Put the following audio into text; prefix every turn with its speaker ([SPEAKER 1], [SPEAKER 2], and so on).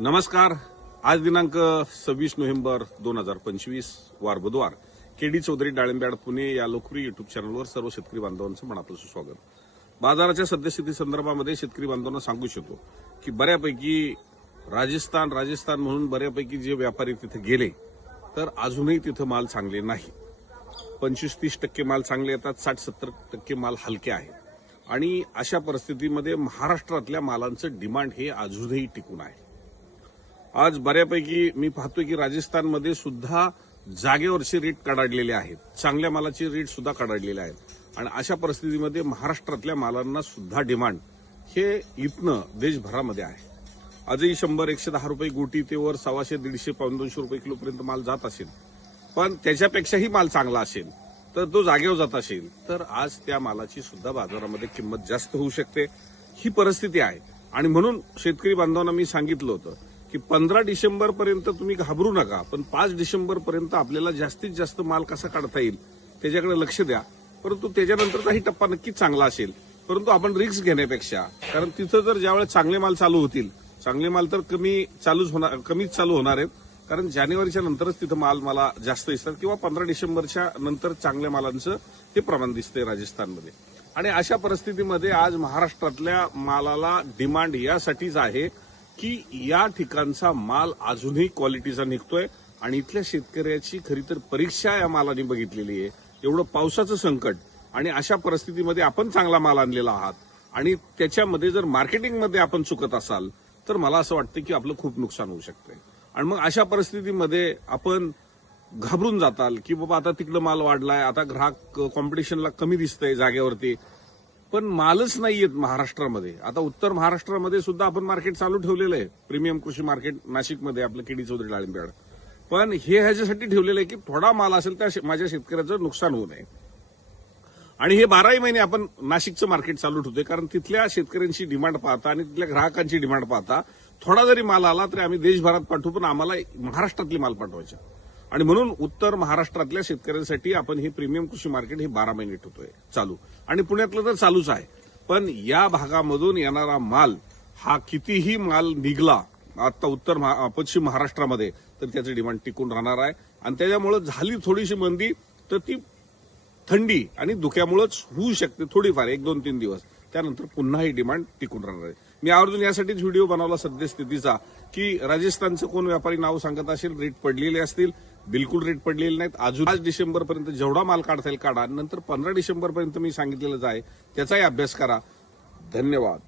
[SPEAKER 1] नमस्कार. आज दिनांक सव्वीस नोव्हेंबर दोन हजार पंचवीस वार बुधवार. के डी चौधरी डाळिंब्याड पुणे या लोकप्रिय युट्यूब चॅनलवर सर्व शेतकरी बांधवांचं मनापासून स्वागत. बाजाराच्या सद्यस्थिती संदर्भामध्ये शेतकरी बांधवांना सांगू इच्छितो की बऱ्यापैकी राजस्थान राजस्थान म्हणून बऱ्यापैकी जे व्यापारी तिथे गेले तर अजूनही तिथं माल चांगले नाही. पंचवीस तीस टक्के माल चांगले येतात साठ सत्तर टक्के माल हलके आहे आणि अशा परिस्थितीमध्ये महाराष्ट्रातल्या मालांचं डिमांड हे अजूनही टिकून आहे. आज बऱ्यापैकी मी पाहतोय की राजस्थानमध्ये सुद्धा जागेवरचे रेट कडाडलेले आहेत. चांगल्या मालाचे रेट सुद्धा कडाडलेले आहेत. आणि अशा परिस्थितीमध्ये महाराष्ट्रातल्या मालांना सुद्धा डिमांड हे इथनं देशभरामध्ये आहे. आजही शंभर एकशे दहा रुपये गोटी ते वर सव्वाशे दीडशे पाऊन दोनशे रुपये किलोपर्यंत माल जात असेल. पण त्याच्यापेक्षाही माल चांगला असेल तर तो जागेवर जात असेल तर आज त्या मालाची सुद्धा बाजारामध्ये किंमत जास्त होऊ शकते. ही परिस्थिती आहे. आणि म्हणून शेतकरी बांधवांना मी सांगितलं होतं की पंधरा डिसेंबर पर्यंत तुम्ही घाबरू नका पण पाच डिसेंबर पर्यंत आपल्याला जास्तीत जास्त माल कसा काढता येईल त्याच्याकडे लक्ष द्या. परंतु त्याच्यानंतरचाही टप्पा नक्कीच चांगला असेल. परंतु आपण रिस्क घेण्यापेक्षा कारण तिथं जर ज्यावेळेस चांगले माल चालू होतील चांगले माल तर कमी चालूच होणार कमीच चालू होणार आहेत. कारण जानेवारीच्या नंतरच तिथं माल मला जास्त दिसतात किंवा पंधरा डिसेंबरच्या नंतर चांगल्या मालांचं ते प्रमाण दिसतंय राजस्थानमध्ये. आणि अशा परिस्थितीमध्ये आज महाराष्ट्रातल्या मालाला डिमांड यासाठीच आहे. की या ठिकाणचा माल अजूनही क्वालिटीचा निघतोय आणि इथल्या शेतकऱ्याची खरी तर परीक्षा या मालाने बघितलेली आहे. एवढं पावसाचं संकट आणि अशा परिस्थितीमध्ये आपण चांगला माल आणलेला आहात आणि त्याच्यामध्ये जर मार्केटिंगमध्ये आपण चुकत असाल तर मला असं वाटतं की आपलं खूप नुकसान होऊ शकतंय. आणि मग अशा परिस्थितीमध्ये आपण घाबरून जाताल की बाबा आता तिकडं माल वाढलाय आता ग्राहक कॉम्पिटिशनला कमी दिसतंय जागेवरती. पण मालच नाहीयेत महाराष्ट्रामध्ये. आता उत्तर महाराष्ट्रामध्ये सुद्धा आपण मार्केट चालू ठेवलेलं आहे. प्रीमियम कृषी मार्केट नाशिकमध्ये आपलं केडी चौधरी डाळिंब्याड. पण हे ह्याच्यासाठी ठेवलेलं आहे की थोडा माल असेल त्या शे- माझ्या शेतकऱ्याचं नुकसान होऊ नये. आणि हे बाराही महिने आपण नाशिकचं मार्केट चालू ठेवतोय कारण तिथल्या शेतकऱ्यांची डिमांड पाहता आणि तिथल्या ग्राहकांची डिमांड पाहता थोडा जरी माल आला तरी आम्ही देशभरात पाठवू पण आम्हाला महाराष्ट्रातली माल पाठवायचा. आणि म्हणून उत्तर महाराष्ट्रातल्या शेतकऱ्यांसाठी आपण हे प्रीमियम कृषी मार्केट हे बारा महिने ठेवतोय चालू. आणि पुण्यातलं तर चालूच आहे. पण या भागामधून येणारा माल हा कितीही माल निघला आता उत्तर महा- पश्चिम महाराष्ट्रामध्ये तर त्याचं डिमांड टिकून राहणार आहे. आणि त्याच्यामुळे झाली थोडीशी मंदी तर ती थंडी आणि धुक्यामुळेच होऊ शकते थोडीफार एक दोन तीन दिवस. त्यानंतर पुन्हा ही डिमांड टिकून राहणार आहे. मी आवर्जून यासाठीच व्हिडिओ बनवला सद्यस्थितीचा की राजस्थानचं कोण व्यापारी नाव सांगत असेल रेट पडलेले असतील बिलकुल रेट पडलेले नाहीत. अजून पाच डिसेंबर पर्यंत जेवढा माल काढता येईल काढा. नंतर पंधरा डिसेंबर पर्यंत मी सांगितलेलं आहे. त्याचाही अभ्यास करा. धन्यवाद.